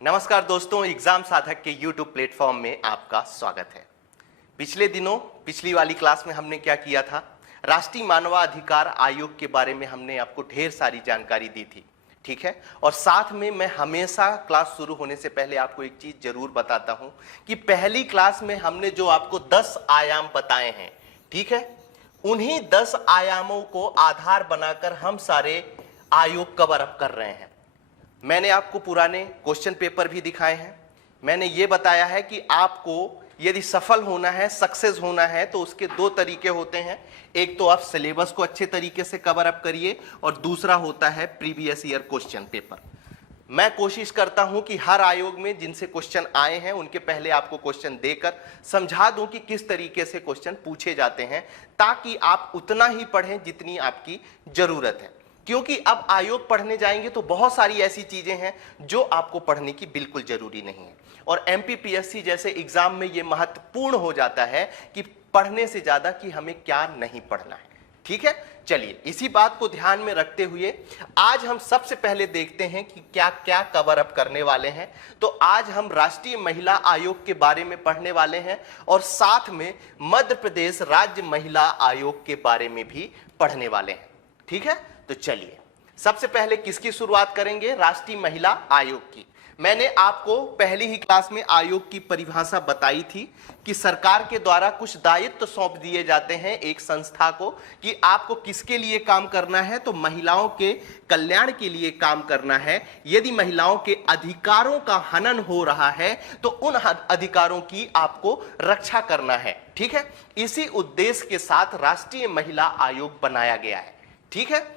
नमस्कार दोस्तों, एग्जाम साधक के YouTube प्लेटफॉर्म में आपका स्वागत है। पिछले दिनों पिछली वाली क्लास में हमने क्या किया था, राष्ट्रीय मानवाधिकार आयोग के बारे में हमने आपको ढेर सारी जानकारी दी थी, ठीक है। और साथ में मैं हमेशा क्लास शुरू होने से पहले आपको एक चीज जरूर बताता हूं कि पहली क्लास में हमने जो आपको 10 आयाम बताए हैं, ठीक है, उन्हीं 10 आयामों को आधार बनाकर हम सारे आयोग कवर अप कर रहे हैं। मैंने आपको पुराने क्वेश्चन पेपर भी दिखाए हैं। मैंने ये बताया है कि आपको यदि सफल होना है, सक्सेस होना है, तो उसके दो तरीके होते हैं। एक तो आप सिलेबस को अच्छे तरीके से कवर अप करिए और दूसरा होता है प्रीवियस ईयर क्वेश्चन पेपर। मैं कोशिश करता हूं कि हर आयोग में जिनसे क्वेश्चन आए हैं उनके पहले आपको क्वेश्चन देकर समझा दूं कि किस तरीके से क्वेश्चन पूछे जाते हैं, ताकि आप उतना ही पढ़ें जितनी आपकी जरूरत है। क्योंकि अब आयोग पढ़ने जाएंगे तो बहुत सारी ऐसी चीजें हैं जो आपको पढ़ने की बिल्कुल जरूरी नहीं है, और एमपीपीएससी जैसे एग्जाम में यह महत्वपूर्ण हो जाता है कि पढ़ने से ज्यादा कि हमें क्या नहीं पढ़ना है, ठीक है। चलिए, इसी बात को ध्यान में रखते हुए आज हम सबसे पहले देखते हैं कि क्या क्या कवर अप करने वाले हैं। तो आज हम राष्ट्रीय महिला आयोग के बारे में पढ़ने वाले हैं और साथ में मध्य प्रदेश राज्य महिला आयोग के बारे में भी पढ़ने वाले हैं, ठीक है। तो चलिए, सबसे पहले किसकी शुरुआत करेंगे, राष्ट्रीय महिला आयोग की। मैंने आपको पहली ही क्लास में आयोग की परिभाषा बताई थी कि सरकार के द्वारा कुछ दायित्व सौंप दिए जाते हैं एक संस्था को कि आपको किसके लिए काम करना है, तो महिलाओं के कल्याण के लिए काम करना है। यदि महिलाओं के अधिकारों का हनन हो रहा है तो उन अधिकारों की आपको रक्षा करना है, ठीक है। इसी उद्देश्य के साथ राष्ट्रीय महिला आयोग बनाया गया है, ठीक है।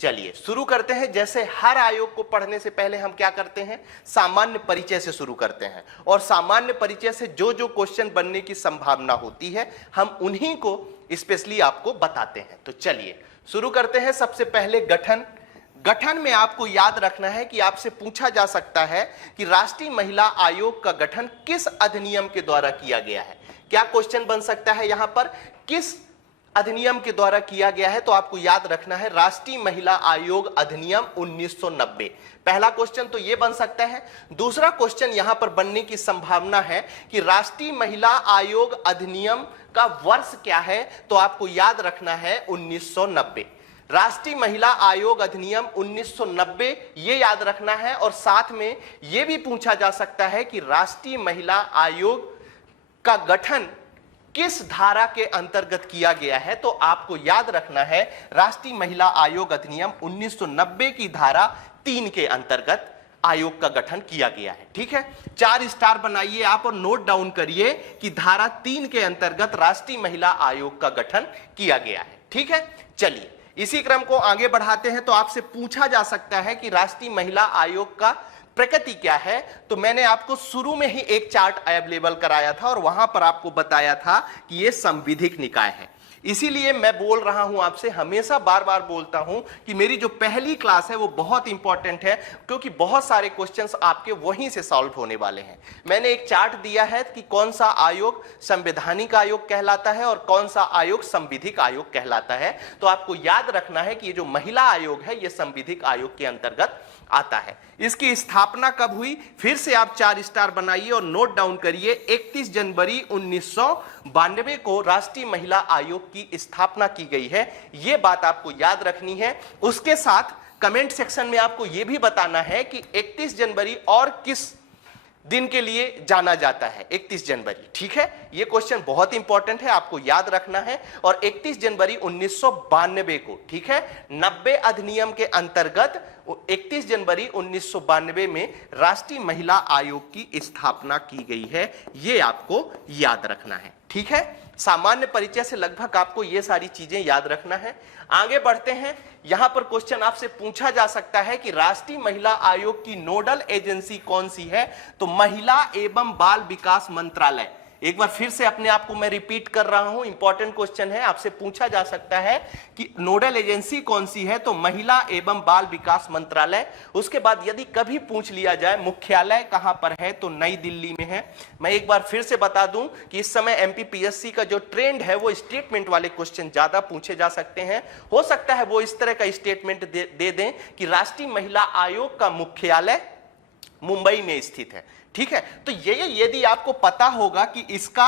चलिए शुरू करते हैं। जैसे हर आयोग को पढ़ने से पहले हम क्या करते हैं, सामान्य परिचय से शुरू करते हैं, और सामान्य परिचय से जो जो क्वेश्चन बनने की संभावना होती है हम उन्हीं को स्पेशली आपको बताते हैं। तो चलिए शुरू करते हैं। सबसे पहले गठन। गठन में आपको याद रखना है कि आपसे पूछा जा सकता है कि राष्ट्रीय महिला आयोग का गठन किस अधिनियम के द्वारा किया गया है। क्या क्वेश्चन बन सकता है यहां पर, किस अधिनियम के द्वारा किया गया है, तो आपको याद रखना है राष्ट्रीय महिला आयोग अधिनियम 1990। पहला क्वेश्चन तो यह बन सकता है। दूसरा क्वेश्चन यहां पर बनने की संभावना है कि राष्ट्रीय महिला आयोग अधिनियम का वर्ष क्या है, तो आपको याद रखना है 1990। राष्ट्रीय महिला आयोग अधिनियम 1990 ये याद रखना है, और साथ में यह भी पूछा जा सकता है कि राष्ट्रीय महिला आयोग का गठन किस धारा के अंतर्गत किया गया है, तो आपको याद रखना है राष्ट्रीय महिला आयोग अधिनियम 1990 की धारा 3 के अंतर्गत आयोग का गठन किया गया है, ठीक है। 4 स्टार बनाइए आप और नोट डाउन करिए कि धारा 3 के अंतर्गत राष्ट्रीय महिला आयोग का गठन किया गया है, ठीक है। चलिए इसी क्रम को आगे बढ़ाते हैं। तो आपसे पूछा जा सकता है कि राष्ट्रीय महिला आयोग का प्रकृति क्या है, तो मैंने आपको शुरू में ही एक चार्ट अवेलेबल कराया था और वहां पर आपको बताया था कि यह संविधिक निकाय है। इसीलिए मैं बोल रहा हूं आपसे, हमेशा बार बार बोलता हूं कि मेरी जो पहली क्लास है वो बहुत इंपॉर्टेंट है, क्योंकि बहुत सारे क्वेश्चंस आपके वहीं से सॉल्व होने वाले हैं। मैंने एक चार्ट दिया है कि कौन सा आयोग संवैधानिक आयोग कहलाता है और कौन सा आयोग संविधिक आयोग कहलाता है। तो आपको याद रखना है कि ये जो महिला आयोग है ये संविधिक आयोग के अंतर्गत आता है। इसकी स्थापना कब हुई, फिर से आप 4 स्टार बनाइए और नोट डाउन करिए। 31 जनवरी 1992 को राष्ट्रीय महिला आयोग की स्थापना की गई है, यह बात आपको याद रखनी है। उसके साथ कमेंट सेक्शन में आपको यह भी बताना है कि 31 जनवरी और किस दिन के लिए जाना जाता है। 31 जनवरी, ठीक है, यह क्वेश्चन बहुत इंपॉर्टेंट है, आपको याद रखना है। और 31 जनवरी 1992 को, ठीक है, 90 अधिनियम के अंतर्गत 31 जनवरी 1992 में राष्ट्रीय महिला आयोग की स्थापना की गई है, यह आपको याद रखना है, ठीक है। सामान्य परिचय से लगभग आपको ये सारी चीजें याद रखना है। आगे बढ़ते हैं। यहां पर क्वेश्चन आपसे पूछा जा सकता है कि राष्ट्रीय महिला आयोग की नोडल एजेंसी कौन सी है, तो महिला एवं बाल विकास मंत्रालय। एक बार फिर से अपने आप को मैं रिपीट कर रहा हूं, इंपॉर्टेंट क्वेश्चन है, आपसे पूछा जा सकता है कि नोडल एजेंसी कौन सी है, तो महिला एवं बाल विकास मंत्रालय। उसके बाद यदि कभी पूछ लिया जाए मुख्यालय कहां पर है, तो नई दिल्ली में है। मैं एक बार फिर से बता दूं कि इस समय एमपीपीएससी का जो ट्रेंड है वो स्टेटमेंट वाले क्वेश्चन ज्यादा पूछे जा सकते हैं। हो सकता है वो इस तरह का स्टेटमेंट दे दें कि राष्ट्रीय महिला आयोग का मुख्यालय मुंबई में स्थित है। ठीक है, तो ये यदि आपको पता होगा कि इसका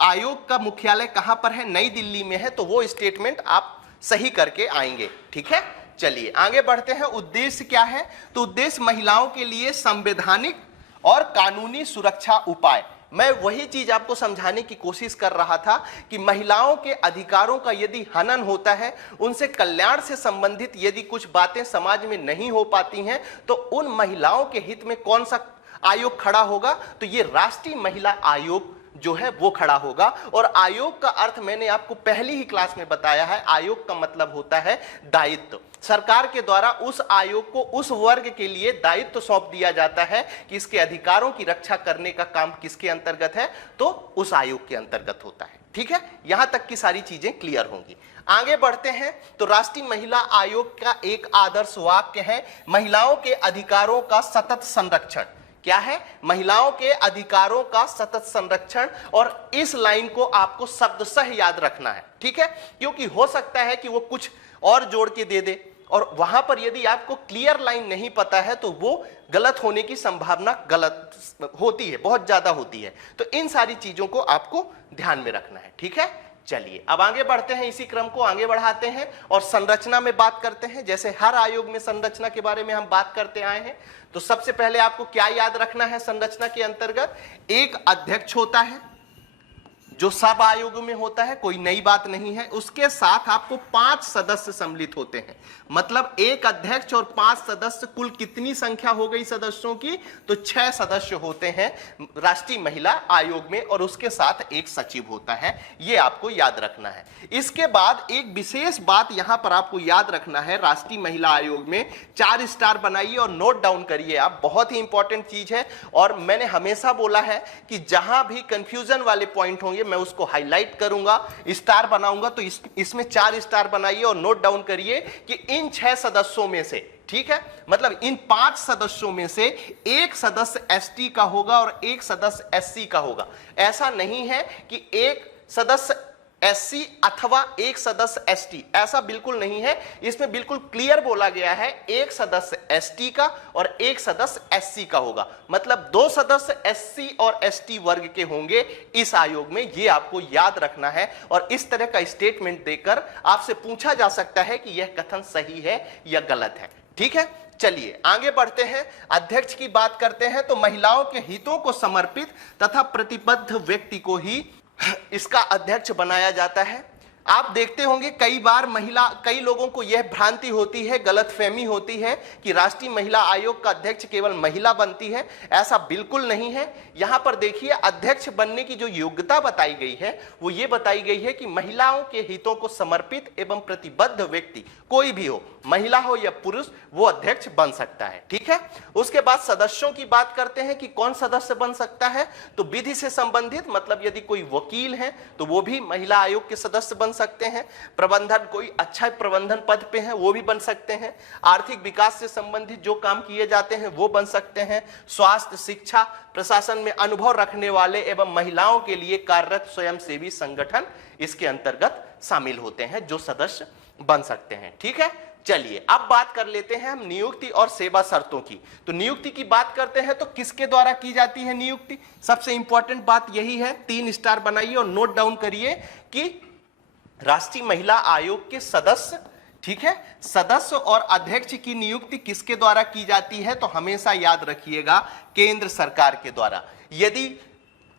आयोग का मुख्यालय कहां पर है, नई दिल्ली में है, तो वो स्टेटमेंट आप सही करके आएंगे। ठीक है, चलिए आगे बढ़ते हैं। उद्देश्य क्या है, तो उद्देश्य महिलाओं के लिए संवैधानिक और कानूनी सुरक्षा उपाय। मैं वही चीज आपको समझाने की कोशिश कर रहा था कि महिलाओं के अधिकारों का यदि हनन होता है, उनसे कल्याण से संबंधित यदि कुछ बातें समाज में नहीं हो पाती हैं, तो उन महिलाओं के हित में कौन सा आयोग खड़ा होगा, तो ये राष्ट्रीय महिला आयोग जो है वो खड़ा होगा। और आयोग का अर्थ मैंने आपको पहली ही क्लास में बताया है, आयोग का मतलब होता है दायित्व। सरकार के द्वारा उस आयोग को उस वर्ग के लिए दायित्व सौंप दिया जाता है कि इसके अधिकारों की रक्षा करने का काम किसके अंतर्गत है, तो उस आयोग के अंतर्गत होता है। ठीक है, यहां तक की सारी चीजें क्लियर होंगी। आगे बढ़ते हैं, तो राष्ट्रीय महिला आयोग का एक आदर्श वाक्य है, महिलाओं के अधिकारों का सतत संरक्षण। क्या है, महिलाओं के अधिकारों का सतत संरक्षण। और इस लाइन को आपको शब्दशः याद रखना है। ठीक है, क्योंकि हो सकता है कि वो कुछ और जोड़ के दे दे, और वहां पर यदि आपको क्लियर लाइन नहीं पता है तो वो गलत होने की संभावना गलत होती है, बहुत ज्यादा होती है। तो इन सारी चीजों को आपको ध्यान में रखना है। ठीक है, चलिए अब आगे बढ़ते हैं, इसी क्रम को आगे बढ़ाते हैं और संरचना में बात करते हैं। जैसे हर आयोग में संरचना के बारे में हम बात करते आए हैं, तो सबसे पहले आपको क्या याद रखना है, संरचना के अंतर्गत एक अध्यक्ष होता है जो सब आयोगों में होता है, कोई नई बात नहीं है। उसके साथ आपको 5 सदस्य सम्मिलित होते हैं, मतलब एक अध्यक्ष और 5 सदस्य, कुल कितनी संख्या हो गई सदस्यों की, तो 6 सदस्य होते हैं राष्ट्रीय महिला आयोग में, और उसके साथ एक सचिव होता है। यह आपको याद रखना है। इसके बाद एक विशेष बात यहां पर आपको याद रखना है, राष्ट्रीय महिला आयोग में 4 स्टार बनाइए और नोट डाउन करिए आप, बहुत ही इंपॉर्टेंट चीज है। और मैंने हमेशा बोला है कि जहां भी कंफ्यूजन वाले पॉइंट होंगे मैं उसको हाईलाइट करूंगा, स्टार बनाऊंगा, तो इसमें 4 स्टार बनाइए और नोट डाउन करिए कि इन 6 सदस्यों में से, ठीक है, मतलब इन 5 सदस्यों में से एक सदस्य एसटी का होगा और एक सदस्य एससी का होगा। ऐसा नहीं है कि एक सदस्य एससी अथवा एक सदस्य एसटी, ऐसा बिल्कुल नहीं है। इसमें बिल्कुल क्लियर बोला गया है, एक सदस्य एसटी का और एक सदस्य एससी का होगा, मतलब 2 सदस्य एससी और एसटी वर्ग के होंगे इस आयोग में। ये आपको याद रखना है, और इस तरह का स्टेटमेंट देकर आपसे पूछा जा सकता है कि यह कथन सही है या गलत है। ठीक है, चलिए आगे बढ़ते हैं। अध्यक्ष की बात करते हैं, तो महिलाओं के हितों को समर्पित तथा प्रतिबद्ध व्यक्ति को ही इसका अध्यक्ष बनाया जाता है। आप देखते होंगे कई लोगों को यह भ्रांति होती है, गलतफहमी होती है कि राष्ट्रीय महिला आयोग का अध्यक्ष केवल महिला बनती है। ऐसा बिल्कुल नहीं है। यहां पर देखिए, अध्यक्ष बनने की जो योग्यता बताई गई है वो ये बताई गई है कि महिलाओं के हितों को समर्पित एवं प्रतिबद्ध व्यक्ति, कोई भी हो, महिला हो या पुरुष, वो अध्यक्ष बन सकता है। ठीक है, उसके बाद सदस्यों की बात करते हैं कि कौन सदस्य बन सकता है, तो विधि से संबंधित, मतलब यदि कोई वकील है तो वो भी महिला आयोग के सदस्य बन सकते हैं। प्रबंधन, कोई अच्छा प्रबंधन पद पे है वो भी बन सकते हैं। आर्थिक विकास से संबंधित जो काम किए जाते हैं वो बन सकते हैं। स्वास्थ्य, शिक्षा, प्रशासन में अनुभव रखने वाले एवं महिलाओं के लिए कार्यरत स्वयंसेवी संगठन इसके अंतर्गत शामिल होते हैं जो सदस्य बन सकते हैं। ठीक है, चलिए अब बात कर लेते हैं हम नियुक्ति और सेवा शर्तों की। तो नियुक्ति की बात करते हैं तो किसके द्वारा की जाती है नियुक्ति, सबसे इंपॉर्टेंट बात यही है। 3 स्टार बनाइए और नोट डाउन करिए कि राष्ट्रीय महिला आयोग के सदस्य, ठीक है, सदस्य और अध्यक्ष की नियुक्ति किसके द्वारा की जाती है, तो हमेशा याद रखिएगा केंद्र सरकार के द्वारा। यदि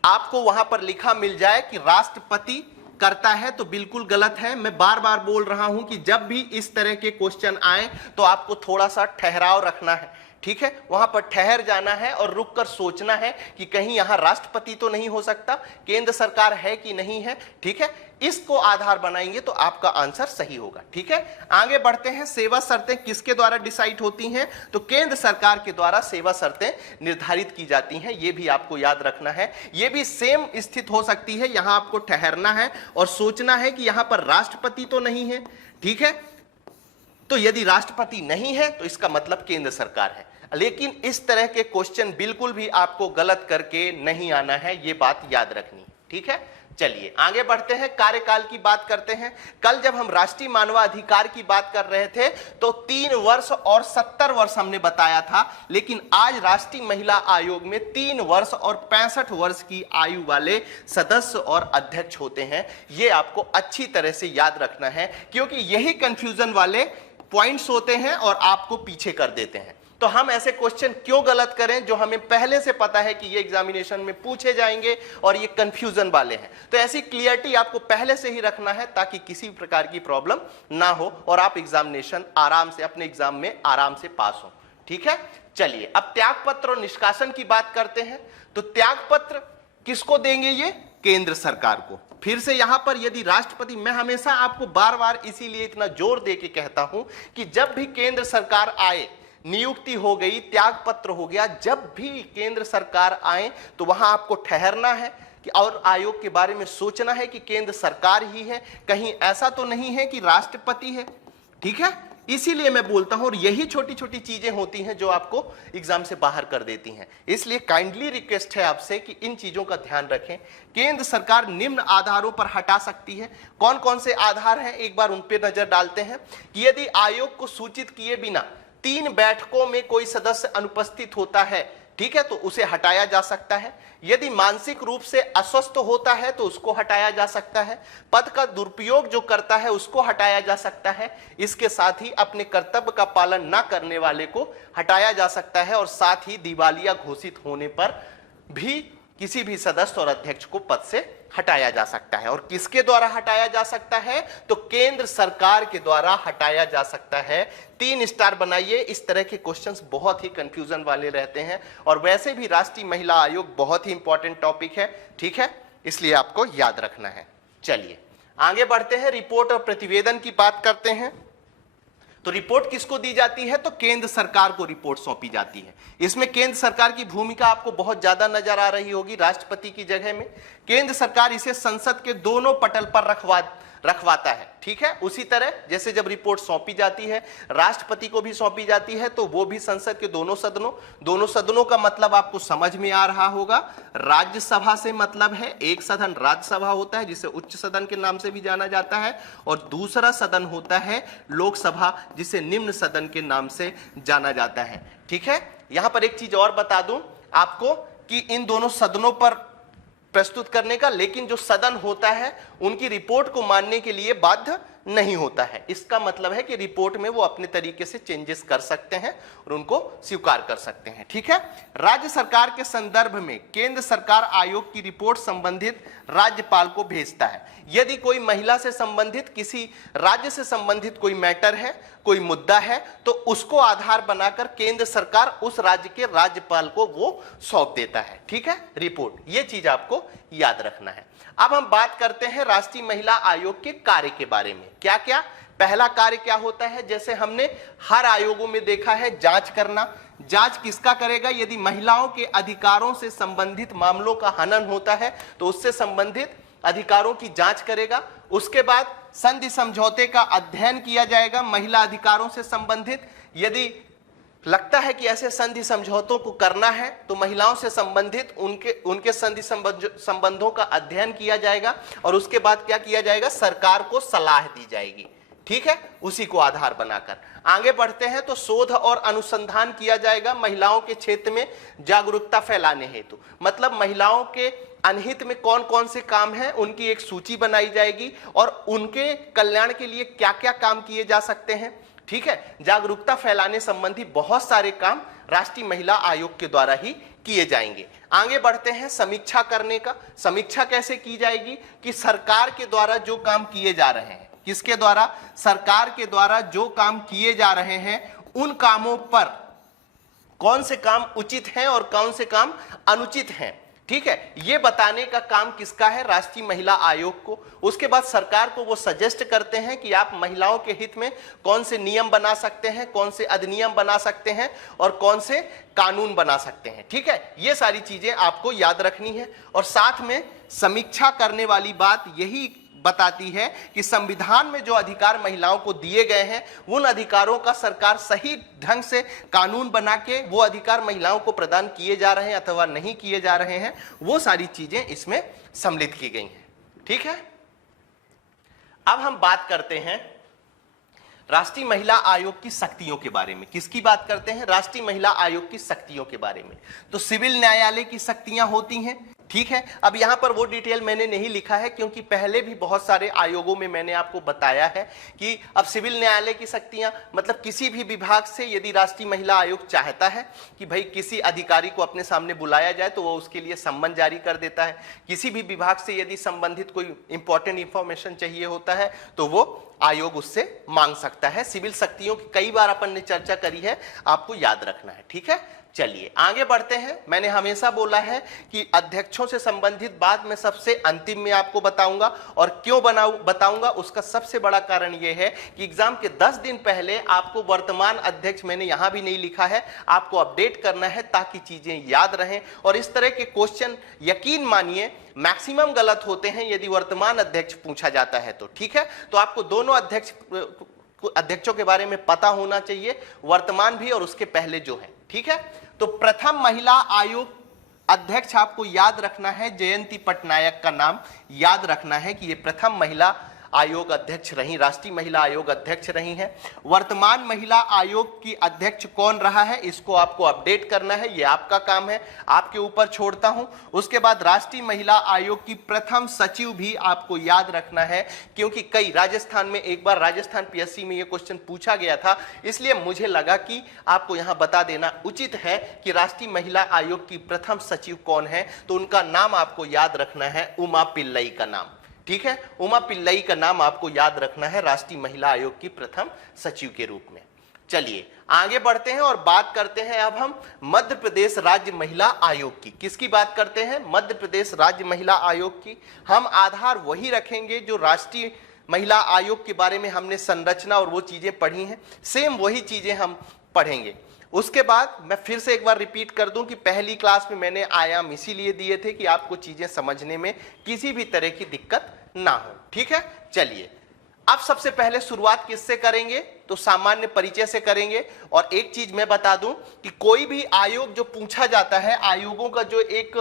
आपको वहां पर लिखा मिल जाए कि राष्ट्रपति करता है तो बिल्कुल गलत है। मैं बार बार बोल रहा हूं कि जब भी इस तरह के क्वेश्चन आए तो आपको थोड़ा सा ठहराव रखना है। ठीक है, वहां पर ठहर जाना है और रुक कर सोचना है कि कहीं यहां राष्ट्रपति तो नहीं हो सकता, केंद्र सरकार है कि नहीं है। ठीक है, इसको आधार बनाएंगे तो आपका आंसर सही होगा। ठीक है, आगे बढ़ते हैं। सेवा शर्तें किसके द्वारा डिसाइड होती हैं, तो केंद्र सरकार के द्वारा सेवा शर्तें निर्धारित की जाती हैं। यह भी आपको याद रखना है। यह भी सेम स्थिति हो सकती है, यहां आपको ठहरना है और सोचना है कि यहां पर राष्ट्रपति तो नहीं है। ठीक है, तो यदि राष्ट्रपति नहीं है तो इसका मतलब केंद्र सरकार है। लेकिन इस तरह के क्वेश्चन बिल्कुल भी आपको गलत करके नहीं आना है, ये बात याद रखनी है। ठीक है, चलिए आगे बढ़ते हैं, कार्यकाल की बात करते हैं। कल जब हम राष्ट्रीय मानवाधिकार की बात कर रहे थे तो 3 वर्ष और 70 वर्ष हमने बताया था, लेकिन आज राष्ट्रीय महिला आयोग में 3 वर्ष और 65 वर्ष की आयु वाले सदस्य और अध्यक्ष होते हैं। ये आपको अच्छी तरह से याद रखना है, क्योंकि यही कंफ्यूजन वाले पॉइंट्स होते हैं और आपको पीछे कर देते हैं। तो हम ऐसे क्वेश्चन क्यों गलत करें जो हमें पहले से पता है कि ये एग्जामिनेशन में पूछे जाएंगे और ये कंफ्यूजन वाले हैं। तो ऐसी क्लियरिटी आपको पहले से ही रखना है ताकि किसी प्रकार की प्रॉब्लम ना हो और आप एग्जामिनेशन आराम से अपने एग्जाम में आराम से पास हो। ठीक है, चलिए अब त्यागपत्र और निष्कासन की बात करते हैं। तो त्यागपत्र किसको देंगे? ये केंद्र सरकार को। फिर से यहां पर यदि राष्ट्रपति, मैं हमेशा आपको बार बार इसीलिए इतना जोर दे के कहता हूं कि जब भी केंद्र सरकार आए, नियुक्ति हो गई, त्यागपत्र हो गया, जब भी केंद्र सरकार आए तो वहां आपको ठहरना है कि और आयोग के बारे में सोचना है कि केंद्र सरकार ही है, कहीं ऐसा तो नहीं है कि राष्ट्रपति है। ठीक है, इसीलिए मैं बोलता हूं, और यही छोटी छोटी चीजें होती हैं जो आपको एग्जाम से बाहर कर देती हैं। इसलिए काइंडली रिक्वेस्ट है आपसे कि इन चीजों का ध्यान रखें। केंद्र सरकार निम्न आधारों पर हटा सकती है। कौन कौन से आधार हैं, एक बार उन पर नजर डालते हैं कि यदि आयोग को सूचित किए बिना 3 बैठकों में कोई सदस्य अनुपस्थित होता है, ठीक है, तो उसे हटाया जा सकता है। यदि मानसिक रूप से अस्वस्थ होता है तो उसको हटाया जा सकता है। पद का दुरुपयोग जो करता है उसको हटाया जा सकता है। इसके साथ ही अपने कर्तव्य का पालन न करने वाले को हटाया जा सकता है, और साथ ही दिवालिया घोषित होने पर भी किसी भी सदस्य और अध्यक्ष को पद से हटाया जा सकता है। और किसके द्वारा हटाया जा सकता है? तो केंद्र सरकार के द्वारा हटाया जा सकता है। 3 स्टार बनाइए। इस तरह के क्वेश्चंस बहुत ही कंफ्यूजन वाले रहते हैं, और वैसे भी राष्ट्रीय महिला आयोग बहुत ही इंपॉर्टेंट टॉपिक है। ठीक है, इसलिए आपको याद रखना है। चलिए आगे बढ़ते हैं, रिपोर्ट और प्रतिवेदन की बात करते हैं। तो रिपोर्ट किसको दी जाती है? तो केंद्र सरकार को रिपोर्ट सौंपी जाती है। इसमें केंद्र सरकार की भूमिका आपको बहुत ज्यादा नजर आ रही होगी राष्ट्रपति की जगह में। केंद्र सरकार इसे संसद के दोनों पटल पर रखवाता है। ठीक है, उसी तरह जैसे जब रिपोर्ट सौंपी जाती है राष्ट्रपति को भी सौंपी जाती है, तो वो भी संसद के दोनों सदनों का मतलब आपको समझ में आ रहा होगा। राज्यसभा से मतलब है, एक सदन राज्यसभा होता है जिसे उच्च सदन के नाम से भी जाना जाता है, और दूसरा सदन होता है लोकसभा जिसे निम्न सदन के नाम से जाना जाता है। ठीक है, यहां पर एक चीज और बता दूं आपको कि इन दोनों सदनों पर प्रस्तुत करने का, लेकिन जो सदन होता है उनकी रिपोर्ट को मानने के लिए बाध्य नहीं होता है। इसका मतलब है कि रिपोर्ट में वो अपने तरीके से चेंजेस कर सकते हैं और उनको स्वीकार कर सकते हैं। ठीक है, राज्य सरकार के संदर्भ में केंद्र सरकार आयोग की रिपोर्ट संबंधित राज्यपाल को भेजता है। यदि कोई महिला से संबंधित, किसी राज्य से संबंधित कोई मैटर है, कोई मुद्दा है, तो उसको आधार बनाकर केंद्र सरकार उस राज्य के राज्यपाल को वो सौंप देता है। ठीक है, रिपोर्ट, ये चीज आपको याद रखना है। अब हम बात करते हैं राष्ट्रीय महिला आयोग के कार्य के बारे में। क्या क्या? पहला कार्य क्या होता है? जैसे हमने हर आयोगों में देखा है, जांच करना। जांच किसका करेगा? यदि महिलाओं के अधिकारों से संबंधित मामलों का हनन होता है तो उससे संबंधित अधिकारों की जांच करेगा। उसके बाद संधि समझौते का अध्ययन किया जाएगा महिला अधिकारों से संबंधित। यदि लगता है कि ऐसे संधि समझौतों को करना है तो महिलाओं से संबंधित उनके संधि संबंधों का अध्ययन किया जाएगा, और उसके बाद क्या किया जाएगा? सरकार को सलाह दी जाएगी। ठीक है, उसी को आधार बनाकर आगे बढ़ते हैं। तो शोध और अनुसंधान किया जाएगा महिलाओं के क्षेत्र में जागरूकता फैलाने हेतु। मतलब महिलाओं के अनहित में कौन कौन से काम हैं उनकी एक सूची बनाई जाएगी, और उनके कल्याण के लिए क्या क्या काम किए जा सकते हैं। ठीक है, जागरूकता फैलाने संबंधी बहुत सारे काम राष्ट्रीय महिला आयोग के द्वारा ही किए जाएंगे। आगे बढ़ते हैं, समीक्षा करने का। समीक्षा कैसे की जाएगी? कि सरकार के द्वारा जो काम किए जा रहे हैं, किसके द्वारा? सरकार के द्वारा जो काम किए जा रहे हैं उन कामों पर कौन से काम उचित हैं और कौन से काम अनुचित हैं। ठीक है, ये बताने का काम किसका है? राष्ट्रीय महिला आयोग को। उसके बाद सरकार को वो सजेस्ट करते हैं कि आप महिलाओं के हित में कौन से नियम बना सकते हैं, कौन से अधिनियम बना सकते हैं और कौन से कानून बना सकते हैं। ठीक है, ये सारी चीजें आपको याद रखनी है। और साथ में समीक्षा करने वाली बात यही बताती है कि संविधान में जो अधिकार महिलाओं को दिए गए हैं उन अधिकारों का सरकार सही ढंग से कानून बना के वो अधिकार महिलाओं को प्रदान किए जा रहे हैं अथवा नहीं किए जा रहे हैं, वो सारी चीजें इसमें सम्मिलित की गई हैं। ठीक है। अब हम बात करते हैं राष्ट्रीय महिला आयोग की शक्तियों के बारे में। किसकी बात करते हैं? राष्ट्रीय महिला आयोग की शक्तियों के बारे में। तो सिविल न्यायालय की शक्तियां होती हैं, ठीक है। अब यहां पर वो डिटेल मैंने नहीं लिखा है क्योंकि पहले भी बहुत सारे आयोगों में मैंने आपको बताया है कि अब सिविल न्यायालय की शक्तियां मतलब किसी भी विभाग से यदि राष्ट्रीय महिला आयोग चाहता है कि भाई किसी अधिकारी को अपने सामने बुलाया जाए तो वो उसके लिए सम्मन जारी कर देता है। किसी भी विभाग से यदि संबंधित कोई इंपॉर्टेंट इंफॉर्मेशन चाहिए होता है तो वो आयोग उससे मांग सकता है। सिविल शक्तियों की कई बार अपन ने चर्चा करी है, आपको याद रखना है, ठीक है। चलिए आगे बढ़ते हैं। मैंने हमेशा बोला है कि अध्यक्षों से संबंधित बात मैं सबसे अंतिम में आपको बताऊंगा, और क्यों बताऊंगा उसका सबसे बड़ा कारण यह है कि एग्जाम के 10 दिन पहले आपको वर्तमान अध्यक्ष, मैंने यहां भी नहीं लिखा है, आपको अपडेट करना है ताकि चीजें याद रहें। और इस तरह के क्वेश्चन यकीन मानिए मैक्सिमम गलत होते हैं यदि वर्तमान अध्यक्ष पूछा जाता है तो, ठीक है। तो आपको दोनों अध्यक्षों के बारे में पता होना चाहिए, वर्तमान भी और उसके पहले जो है, ठीक है। तो प्रथम महिला आयोग अध्यक्ष आपको याद रखना है, जयंती पटनायक का नाम याद रखना है कि ये प्रथम महिला आयोग अध्यक्ष रही, राष्ट्रीय महिला आयोग अध्यक्ष रही हैं। वर्तमान महिला आयोग की अध्यक्ष कौन रहा है इसको आपको अपडेट करना है, ये आपका काम है, आपके ऊपर छोड़ता हूं। उसके बाद राष्ट्रीय महिला आयोग की प्रथम सचिव भी आपको याद रखना है, क्योंकि कई राजस्थान में एक बार राजस्थान पीएससी में ये क्वेश्चन पूछा गया था, इसलिए मुझे लगा कि आपको यहां बता देना उचित है कि राष्ट्रीय महिला आयोग की प्रथम सचिव कौन है। तो उनका नाम आपको याद रखना है, उमा पिल्लई का नाम, ठीक है। उमा पिल्लई का नाम आपको याद रखना है राष्ट्रीय महिला आयोग की प्रथम सचिव के रूप में। चलिए आगे बढ़ते हैं और बात करते हैं अब हम मध्य प्रदेश राज्य महिला आयोग की। किसकी बात करते हैं? मध्य प्रदेश राज्य महिला आयोग की। हम आधार वही रखेंगे जो राष्ट्रीय महिला आयोग के बारे में हमने संरचना और वो चीजें पढ़ी हैं, सेम वही चीजें हम पढ़ेंगे। उसके बाद मैं फिर से एक बार रिपीट कर दूं कि पहली क्लास में मैंने आयाम इसीलिए दिए थे कि आपको चीजें समझने में किसी भी तरह की दिक्कत ना हो, ठीक है। चलिए अब सबसे पहले शुरुआत किससे करेंगे? तो सामान्य परिचय से करेंगे। और एक चीज मैं बता दूं कि कोई भी आयोग जो पूछा जाता है, आयोगों का जो एक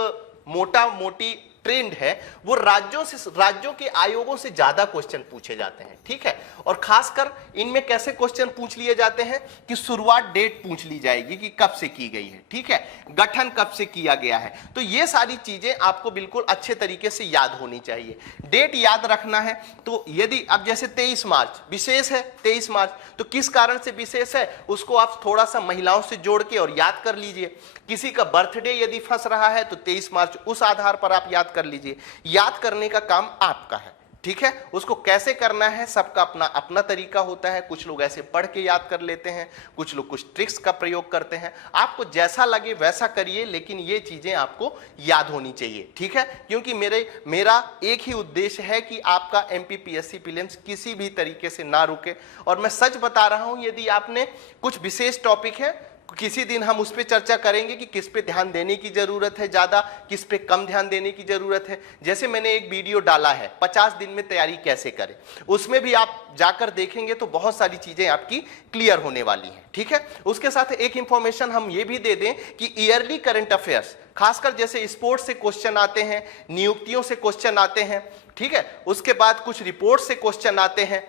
मोटा मोटी ट्रेंड है वो राज्यों के आयोगों से ज्यादा क्वेश्चन पूछे जाते हैं, ठीक है। और खासकर इनमें कैसे क्वेश्चन पूछ लिए जाते हैं कि शुरुआत डेट पूछ ली जाएगी कि कब से की गई है, ठीक है, गठन कब से किया गया है। तो ये सारी चीजें आपको बिल्कुल अच्छे तरीके से याद होनी चाहिए, डेट याद रखना है। तो यदि अब जैसे 23 मार्च विशेष है, 23 मार्च तो किस कारण से विशेष है उसको आप थोड़ा सा महिलाओं से जोड़ के और याद कर लीजिए। किसी का बर्थडे यदि फंस रहा है तो 23 मार्च उस आधार पर आप याद कर लीजिए। याद करने का काम आपका है, ठीक है। उसको कैसे करना है सबका अपना अपना तरीका होता है। कुछ लोग ऐसे पढ़ के याद कर लेते हैं, कुछ लोग कुछ ट्रिक्स का प्रयोग करते हैं। आपको जैसा लगे वैसा करिए, लेकिन ये चीजें आपको याद होनी चाहिए, ठीक है। क्योंकि मेरा एक ही उद्देश्य है कि आपका एमपीपीएससी प्रीलिम्स किसी भी तरीके से ना रुके। और मैं सच बता रहा हूं, यदि आपने कुछ विशेष टॉपिक है किसी दिन हम उस पर चर्चा करेंगे कि किस पे ध्यान देने की जरूरत है ज्यादा, किस पे कम ध्यान देने की जरूरत है। जैसे मैंने एक वीडियो डाला है 50 दिन में तैयारी कैसे करें, उसमें भी आप जाकर देखेंगे तो बहुत सारी चीजें आपकी क्लियर होने वाली हैं, ठीक है। उसके साथ एक इंफॉर्मेशन हम ये भी दे दें कि ईयरली करंट अफेयर्स, खासकर जैसे स्पोर्ट्स से क्वेश्चन आते हैं, नियुक्तियों से क्वेश्चन आते हैं, ठीक है, उसके बाद कुछ रिपोर्ट से क्वेश्चन आते हैं।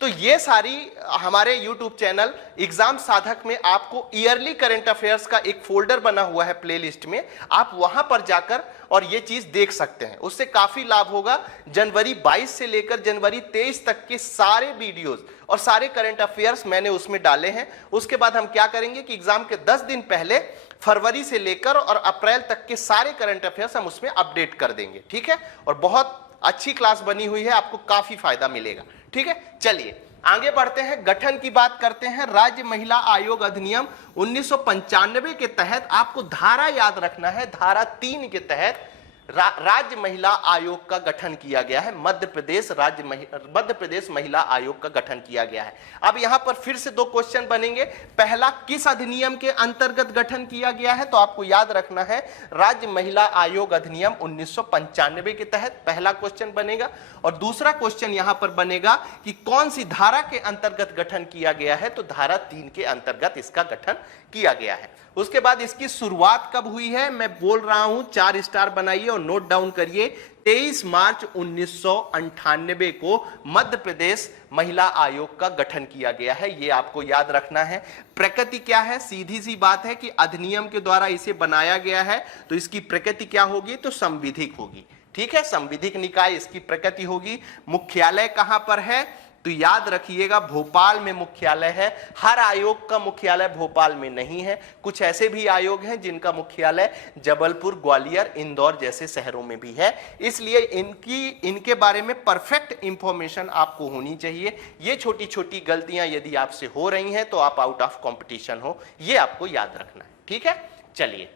तो ये सारी हमारे YouTube चैनल एग्जाम साधक में आपको ईयरली करंट अफेयर्स का एक फोल्डर बना हुआ है प्लेलिस्ट में, आप वहां पर जाकर और ये चीज देख सकते हैं, उससे काफी लाभ होगा। जनवरी 22 से लेकर जनवरी 23 तक के सारे वीडियोस और सारे करंट अफेयर्स मैंने उसमें डाले हैं। उसके बाद हम क्या करेंगे कि एग्जाम के 10 दिन पहले फरवरी से लेकर और अप्रैल तक के सारे करंट अफेयर्स हम उसमें अपडेट कर देंगे, ठीक है। और बहुत अच्छी क्लास बनी हुई है, आपको काफी फायदा मिलेगा, ठीक है। चलिए आगे बढ़ते हैं, गठन की बात करते हैं। राज्य महिला आयोग अधिनियम 1995 के तहत आपको धारा याद रखना है, धारा 3 के तहत राज्य महिला आयोग का गठन किया गया है। मध्य प्रदेश महिला आयोग का गठन किया गया है। अब यहां पर फिर से 2 क्वेश्चन बनेंगे। पहला, किस अधिनियम के अंतर्गत गठन किया गया है? तो आपको याद रखना है राज्य महिला आयोग अधिनियम 1995 के तहत पहला क्वेश्चन बनेगा। और दूसरा क्वेश्चन यहां पर बनेगा कि कौन सी धारा के अंतर्गत गठन किया गया है? तो धारा 3 के अंतर्गत इसका गठन किया गया है। उसके बाद इसकी शुरुआत कब हुई है? मैं बोल रहा हूं 4 स्टार बनाइए और नोट डाउन करिए। 23 मार्च 1998 को मध्य प्रदेश महिला आयोग का गठन किया गया है। ये आपको याद रखना है। प्रकृति क्या है? सीधी सी बात है कि अधिनियम के द्वारा इसे बनाया गया है, तो इसकी प्रकृति क्या होगी? तो संविधिक होगी। ठीक है, संविधिक निकाय इसकी प्रकृति होगी। मुख्यालय कहां पर है? तो याद रखिएगा भोपाल में मुख्यालय है। हर आयोग का मुख्यालय भोपाल में नहीं है, कुछ ऐसे भी आयोग हैं जिनका मुख्यालय जबलपुर, ग्वालियर, इंदौर जैसे शहरों में भी है। इसलिए इनके बारे में परफेक्ट इंफॉर्मेशन आपको होनी चाहिए। ये छोटी छोटी गलतियां यदि आपसे हो रही हैं तो आप आउट ऑफ कंपटीशन हो, ये आपको याद रखना है। ठीक है, चलिए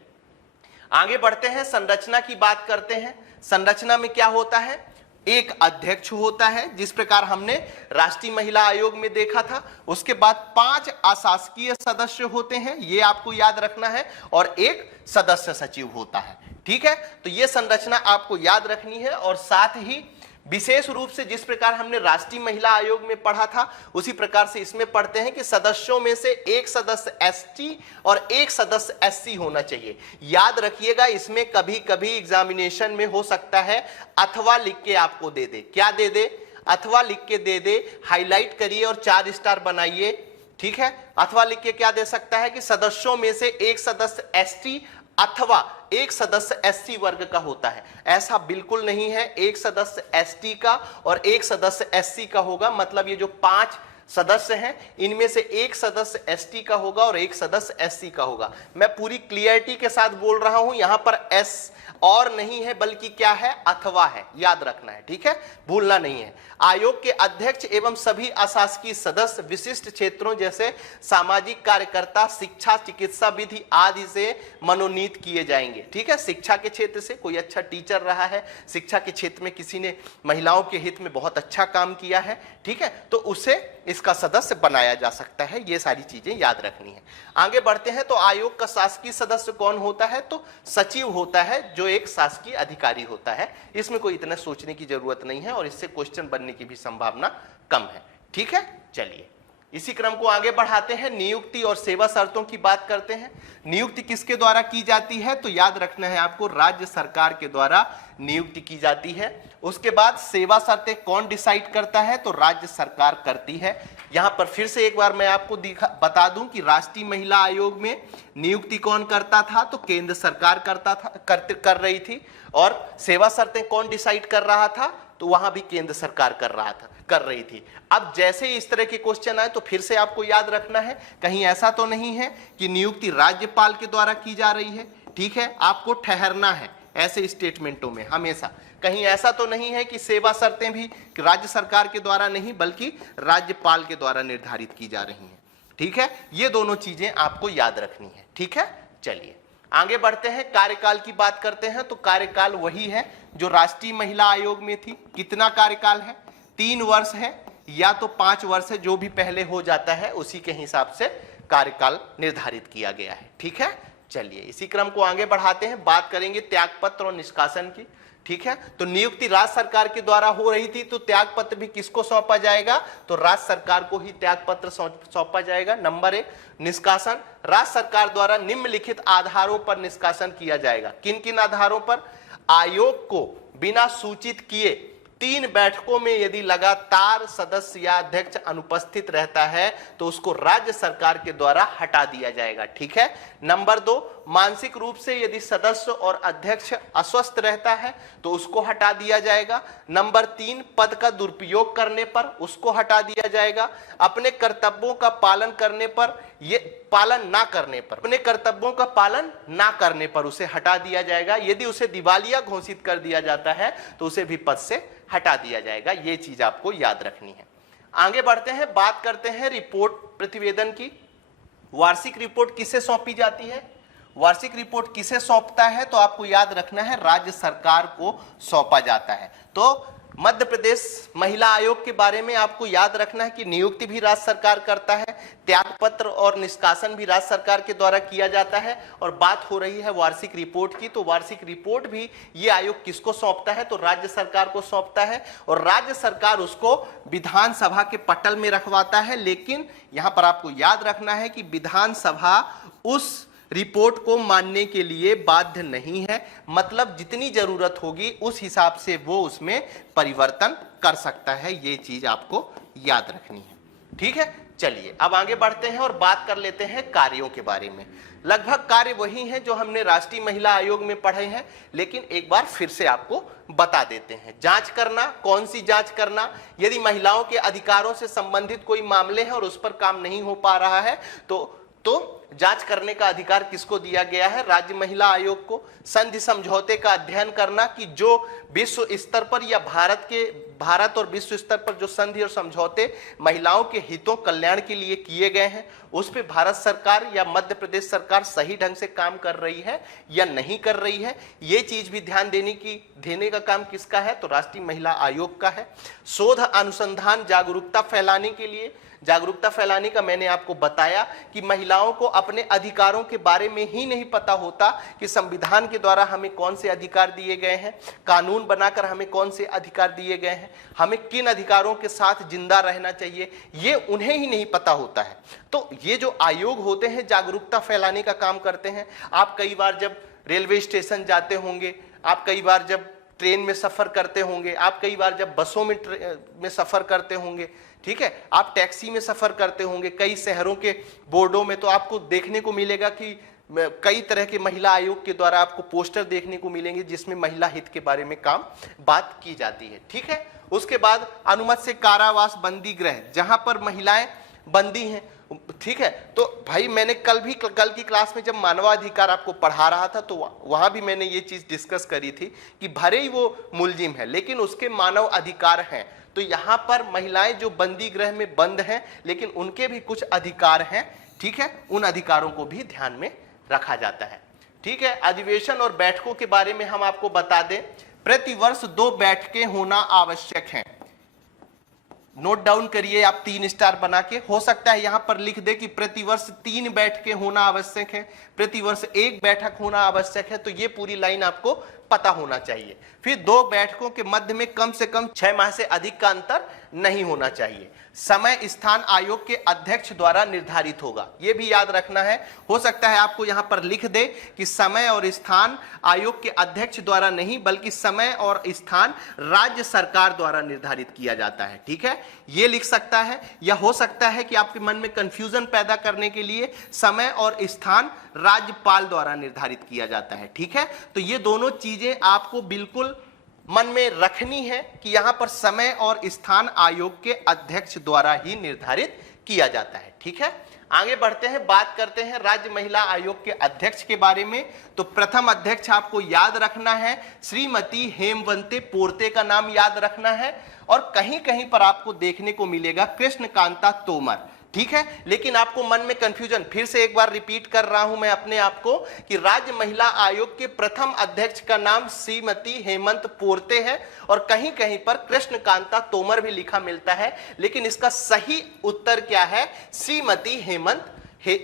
आगे बढ़ते हैं, संरचना की बात करते हैं। संरचना में क्या होता है? एक अध्यक्ष होता है, जिस प्रकार हमने राष्ट्रीय महिला आयोग में देखा था। उसके बाद 5 अशासकीय सदस्य होते हैं, ये आपको याद रखना है, और एक सदस्य सचिव होता है। ठीक है, तो ये संरचना आपको याद रखनी है। और साथ ही विशेष रूप से जिस प्रकार हमने राष्ट्रीय महिला आयोग में पढ़ा था, उसी प्रकार से इसमें पढ़ते हैं कि सदस्यों में से एक सदस्य एसटी और एक सदस्य एससी होना चाहिए। याद रखिएगा, इसमें कभी कभी एग्जामिनेशन में हो सकता है अथवा लिख के आपको दे दे। क्या दे दे? अथवा लिख के दे दे। हाईलाइट करिए और 4 स्टार बनाइए। ठीक है, अथवा लिख के क्या दे सकता है कि सदस्यों में से एक सदस्य एसटी अथवा एक सदस्य एससी वर्ग का होता है। ऐसा बिल्कुल नहीं है, एक सदस्य एसटी का और एक सदस्य एससी का होगा। मतलब ये जो 5 सदस्य हैं, इनमें से एक सदस्य एसटी का होगा और एक सदस्य एससी का होगा। मैं पूरी क्लियरिटी के साथ बोल रहा हूं, यहां पर एस और नहीं है बल्कि क्या है? अथवा है। याद रखना है, ठीक है, भूलना नहीं है। आयोग के अध्यक्ष एवं सभी अशासकीय सदस्य विशिष्ट क्षेत्रों जैसे सामाजिक कार्यकर्ता, शिक्षा, चिकित्सा विधि आदि से मनोनीत किए जाएंगे। ठीक है, शिक्षा के क्षेत्र से कोई अच्छा टीचर रहा है, शिक्षा के क्षेत्र में किसी ने महिलाओं के हित में बहुत अच्छा काम किया है, ठीक है, तो उसे इसका सदस्य बनाया जा सकता है। ये सारी चीजें याद रखनी है। आगे बढ़ते हैं, तो आयोग का शासकीय सदस्य कौन होता है? तो सचिव होता है, जो एक शासकीय अधिकारी होता है। इसमें कोई इतना सोचने की जरूरत नहीं है और इससे क्वेश्चन बनने की भी संभावना कम है। ठीक है, चलिए इसी क्रम को आगे बढ़ाते हैं। नियुक्ति और सेवा शर्तों की बात करते हैं। नियुक्ति किसके द्वारा की जाती है? तो याद रखना है आपको, राज्य सरकार के द्वारा नियुक्ति की जाती है। उसके बाद सेवा शर्तें कौन डिसाइड करता है? तो राज्य सरकार करती है। यहां पर फिर से एक बार मैं आपको बता दूं कि राष्ट्रीय महिला आयोग में नियुक्ति कौन करता था? तो केंद्र सरकार कर रही थी। और सेवा शर्तें कौन डिसाइड कर रहा था? तो वहां भी केंद्र सरकार कर रही थी। अब जैसे इस तरह के क्वेश्चन आए तो फिर से आपको याद रखना है, कहीं ऐसा तो नहीं है कि नियुक्ति राज्यपाल के द्वारा की जा रही है। ठीक है, आपको ठहरना है ऐसे स्टेटमेंटों में हमेशा। कहीं ऐसा तो नहीं है कि सेवा शर्तें भी राज्य सरकार के द्वारा नहीं बल्कि राज्यपाल के द्वारा निर्धारित की जा रही हैं। ठीक है, ये दोनों चीजें आपको याद रखनी है। ठीक है, चलिए आगे बढ़ते हैं, कार्यकाल की बात करते हैं। तो कार्यकाल वही है जो राष्ट्रीय महिला आयोग में थी। कितना कार्यकाल है? 3 वर्ष है या तो 5 वर्ष है, जो भी पहले हो जाता है उसी के हिसाब से कार्यकाल निर्धारित किया गया है। ठीक है, चलिए इसी क्रम को आगे बढ़ाते हैं, बात करेंगे त्यागपत्र और निष्कासन की। ठीक है, तो नियुक्ति राज्य सरकार के द्वारा हो रही थी, तो त्यागपत्र भी किसको सौंपा जाएगा? तो राज्य सरकार को ही त्यागपत्र सौंपा जाएगा। नंबर 1, निष्कासन राज्य सरकार द्वारा निम्नलिखित आधारों पर निष्कासन किया जाएगा। किन किन आधारों पर? आयोग को बिना सूचित किए 3 बैठकों में यदि लगातार सदस्य या अध्यक्ष अनुपस्थित रहता है तो उसको राज्य सरकार के द्वारा हटा दिया जाएगा। ठीक है। नंबर 2, मानसिक रूप से यदि सदस्य और अध्यक्ष अस्वस्थ रहता है तो उसको हटा दिया जाएगा। नंबर 3, पद का दुरुपयोग करने पर उसको हटा दिया जाएगा। अपने कर्तव्यों का पालन करने पर, अपने कर्तव्यों का पालन ना करने पर उसे हटा दिया जाएगा। यदि उसे दिवालिया घोषित कर दिया जाता है तो उसे भी पद से हटा दिया जाएगा। ये चीज आपको याद रखनी है। आगे बढ़ते हैं, बात करते हैं रिपोर्ट प्रतिवेदन की। वार्षिक रिपोर्ट किसे सौंपी जाती है? वार्षिक रिपोर्ट किसे सौंपता है? तो आपको याद रखना है राज्य सरकार को सौंपा जाता है। तो मध्य प्रदेश महिला आयोग के बारे में आपको याद रखना है कि नियुक्ति भी राज्य सरकार करता है, त्यागपत्र और निष्कासन भी राज्य सरकार के द्वारा किया जाता है। और बात हो रही है वार्षिक रिपोर्ट की, तो वार्षिक रिपोर्ट भी ये आयोग किसको सौंपता है? तो राज्य सरकार को सौंपता है। और राज्य सरकार उसको विधानसभा के पटल में रखवाता है। लेकिन यहां पर आपको याद रखना है कि विधानसभा उस रिपोर्ट को मानने के लिए बाध्य नहीं है, मतलब जितनी जरूरत होगी उस हिसाब से वो उसमें परिवर्तन कर सकता है। ये चीज आपको याद रखनी है, ठीक है। चलिए अब आगे बढ़ते हैं और बात कर लेते हैं कार्यों के बारे में। लगभग कार्य वही हैं जो हमने राष्ट्रीय महिला आयोग में पढ़े हैं, लेकिन एक बार फिर से आपको बता देते हैं। जांच करना, कौन सी जांच करना? यदि महिलाओं के अधिकारों से संबंधित कोई मामले हैं और उस पर काम नहीं हो पा रहा है तो जांच करने का अधिकार किसको दिया गया है? राज्य महिला आयोग को। संधि समझौते का अध्ययन करना कि जो विश्व स्तर पर या भारत और विश्व स्तर पर जो संधि और समझौते महिलाओं के हितों कल्याण के लिए किए गए हैं, उस पे भारत सरकार या मध्य प्रदेश सरकार सही ढंग से काम कर रही है या नहीं कर रही है, ये चीज भी ध्यान देने का काम किसका है? तो राष्ट्रीय महिला आयोग का है। शोध अनुसंधान जागरूकता फैलाने के लिए, जागरूकता फैलाने का मैंने आपको बताया कि महिलाओं को अपने अधिकारों के बारे में ही नहीं पता होता कि संविधान के द्वारा हमें कौन से अधिकार दिए गए हैं, कानून बनाकर हमें कौन से अधिकार दिए गए हैं, हमें किन अधिकारों के साथ जिंदा रहना चाहिए, ये उन्हें ही नहीं पता होता है। तो ये जो आयोग होते हैं जागरूकता फैलाने का काम करते हैं। आप कई बार जब रेलवे स्टेशन जाते होंगे, आप कई बार जब ट्रेन में सफर करते होंगे, आप कई बार जब बसों में सफर करते होंगे, ठीक है, आप टैक्सी में सफर करते होंगे, कई शहरों के बोर्डों में तो आपको देखने को मिलेगा कि कई तरह के महिला आयोग के द्वारा आपको पोस्टर देखने को मिलेंगे जिसमें महिला हित के बारे में बात की जाती है, ठीक है। उसके बाद अनुमति से कारावास, बंदी गृह, जहां पर महिलाएं बंदी हैं, ठीक है। तो भाई मैंने कल की क्लास में जब मानवाधिकार आपको पढ़ा रहा था तो वहां भी मैंने ये चीज डिस्कस करी थी कि भले ही वो मुलजिम है लेकिन उसके मानव अधिकार हैं। तो यहां पर महिलाएं जो बंदी गृह में बंद हैं लेकिन उनके भी कुछ अधिकार हैं, ठीक है, उन अधिकारों को भी ध्यान में रखा जाता है, ठीक है। अधिवेशन और बैठकों के बारे में हम आपको बता दें, प्रतिवर्ष 2 बैठकें होना आवश्यक है। नोट डाउन करिए आप 3 स्टार बना के। हो सकता है यहां पर लिख दे कि प्रतिवर्ष 3 बैठकें होना आवश्यक है, प्रतिवर्ष 1 बैठक होना आवश्यक है, तो ये पूरी लाइन आपको पता होना चाहिए। फिर 2 बैठकों के मध्य में कम से कम 6 माह से अधिक का अंतर नहीं होना चाहिए। समय स्थान आयोग के अध्यक्ष द्वारा निर्धारित होगा, यह भी याद रखना है। हो सकता है आपको यहां पर लिख दे कि समय और स्थान आयोग के अध्यक्ष द्वारा नहीं बल्कि समय और स्थान राज्य सरकार द्वारा निर्धारित किया जाता है, ठीक है, यह लिख सकता है। या हो सकता है कि आपके मन में कंफ्यूजन पैदा करने के लिए समय और स्थान राज्यपाल द्वारा निर्धारित किया जाता है, ठीक है। तो ये दोनों चीजें आपको बिल्कुल मन में रखनी है कि यहां पर समय और स्थान आयोग के अध्यक्ष द्वारा ही निर्धारित किया जाता है, ठीक है। आगे बढ़ते हैं, बात करते हैं राज्य महिला आयोग के अध्यक्ष के बारे में। तो प्रथम अध्यक्ष आपको याद रखना है श्रीमती हेमवंते पोर्ते का नाम याद रखना है, और कहीं कहीं पर आपको देखने को मिलेगा कृष्णकांता तोमर, ठीक है। लेकिन आपको मन में कंफ्यूजन, फिर से एक बार रिपीट कर रहा हूं मैं अपने आप को कि राज्य महिला आयोग के प्रथम अध्यक्ष का नाम श्रीमती हेमंत पोर्ते है और कहीं कहीं पर कृष्णकांता तोमर भी लिखा मिलता है, लेकिन इसका सही उत्तर क्या है? श्रीमती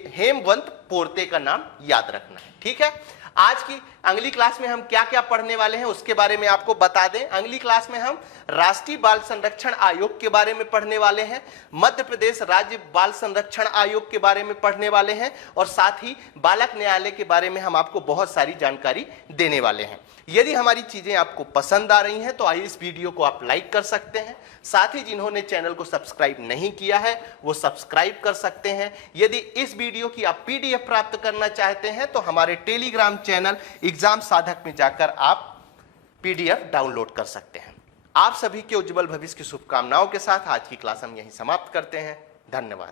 हेमवंत पोर्ते का नाम याद रखना है, ठीक है। आज की अगली क्लास में हम क्या क्या पढ़ने वाले हैं उसके बारे में आपको बता दें। अगली क्लास में हम राष्ट्रीय बाल संरक्षण आयोग के बारे में पढ़ने वाले हैं, मध्य प्रदेश राज्य बाल संरक्षण आयोग के बारे में पढ़ने वाले हैं, और साथ ही बालक न्यायालय के बारे में हम आपको बहुत सारी जानकारी देने वाले हैं। यदि हमारी चीजें आपको पसंद आ रही हैं तो आइए इस वीडियो को आप लाइक कर सकते हैं। साथ ही जिन्होंने चैनल को सब्सक्राइब नहीं किया है वो सब्सक्राइब कर सकते हैं। यदि इस वीडियो की आप PDF प्राप्त करना चाहते हैं तो हमारे टेलीग्राम चैनल एग्जाम साधक में जाकर आप PDF डाउनलोड कर सकते हैं। आप सभी के उज्जवल भविष्य की शुभकामनाओं के साथ आज की क्लास हम यहीं समाप्त करते हैं। धन्यवाद।